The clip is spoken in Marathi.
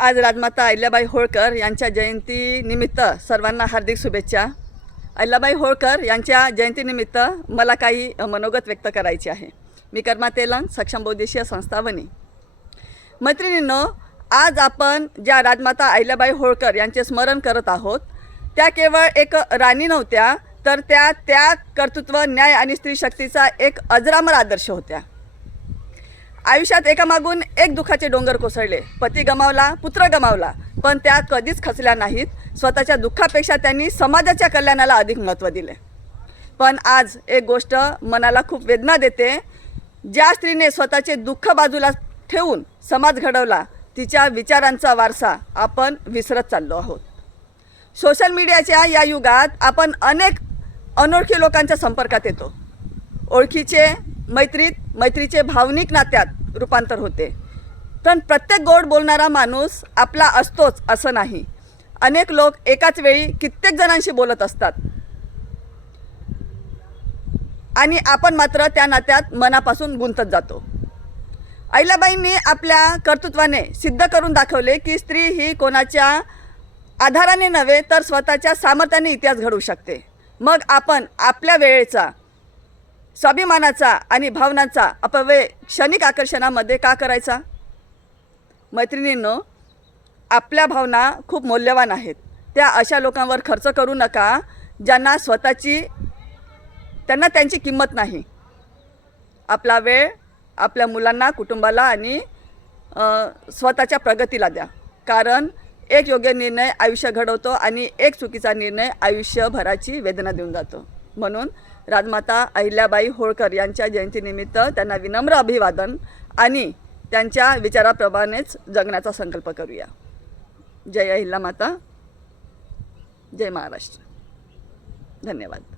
आज राजमाता अहिल्याबाई होळकर यांच्या जयंतीनिमित्त सर्वांना हार्दिक शुभेच्छा। अहिल्याबाई होळकर यांच्या जयंतीनिमित्त मला काही मनोगत व्यक्त करायचे आहे। मी कर्मा तेलंग सक्षम बौद्धिशीय संस्था वनी। मैत्रिणींनो, आज आपण ज्या राजमाता अहिल्याबाई होळकर यांचे स्मरण करत आहोत त्या केवळ एक राणी नव्हत्या, तर त्या कर्तृत्व, न्याय आणि स्त्री शक्तीचा एक अजरामर आदर्श होत्या। आयुष्यात एकामागून एक दुःखाचे डोंगर कोसळले, पती गमावला, पुत्र गमावला, पण त्या कधीच खचल्या नाहीत। स्वतःच्या दुःखापेक्षा त्यांनी समाजाच्या कल्याणाला अधिक महत्त्व दिले। पण आज एक गोष्ट मनाला खूप वेदना देते, ज्या स्त्रीने स्वतःचे दुःख बाजूला ठेवून समाज घडवला, तिच्या विचारांचा वारसा आपण विसरत चाललो आहोत। सोशल मीडियाच्या या युगात आपण अनेक अनोळखी लोकांच्या संपर्कात येतो। ओळखीचे मैत्रीचे भावनिक नात्यात रूपांतर होते। पण प्रत्येक गोड बोलणारा माणूस आपला असतोच असं नाही। अनेक लोक एकाच वेळी कित्येक जणांशी बोलत असतात आणि आपण मात्र त्या नात्यात मनापासून गुंतत जातो। अहिल्याबाईंनी आपल्या कर्तृत्वाने सिद्ध करून दाखवले की स्त्री ही कोणाच्या आधाराने नव्हे तर स्वतःच्या सामर्थ्याने इतिहास घडवू शकते। मग आपण आपल्या वेळेचा, स्वाभिमानाचा आणि भावनांचा अपव्यय क्षणिक आकर्षणामध्ये का करायचा? मैत्रिणींनो, आपल्या भावना खूप मौल्यवान आहेत। त्या अशा लोकांवर खर्च करू नका ज्यांना त्यांना त्यांची किंमत नाही। आपला वेळ आपल्या मुलांना, कुटुंबाला आणि स्वतःच्या प्रगतीला द्या, कारण एक योग्य निर्णय आयुष्य घडवतो आणि एक चुकीचा निर्णय आयुष्यभराची वेदना देऊन जातो। म्हणून राजमाता अहिल्याबाई होळकर यांच्या जयंतीनिमित्त त्यांना विनम्र अभिवादन आणि त्यांच्या विचाराप्रमाणेच जगण्याचा संकल्प करूया। जय अहिल्यामाता, जय महाराष्ट्र। धन्यवाद।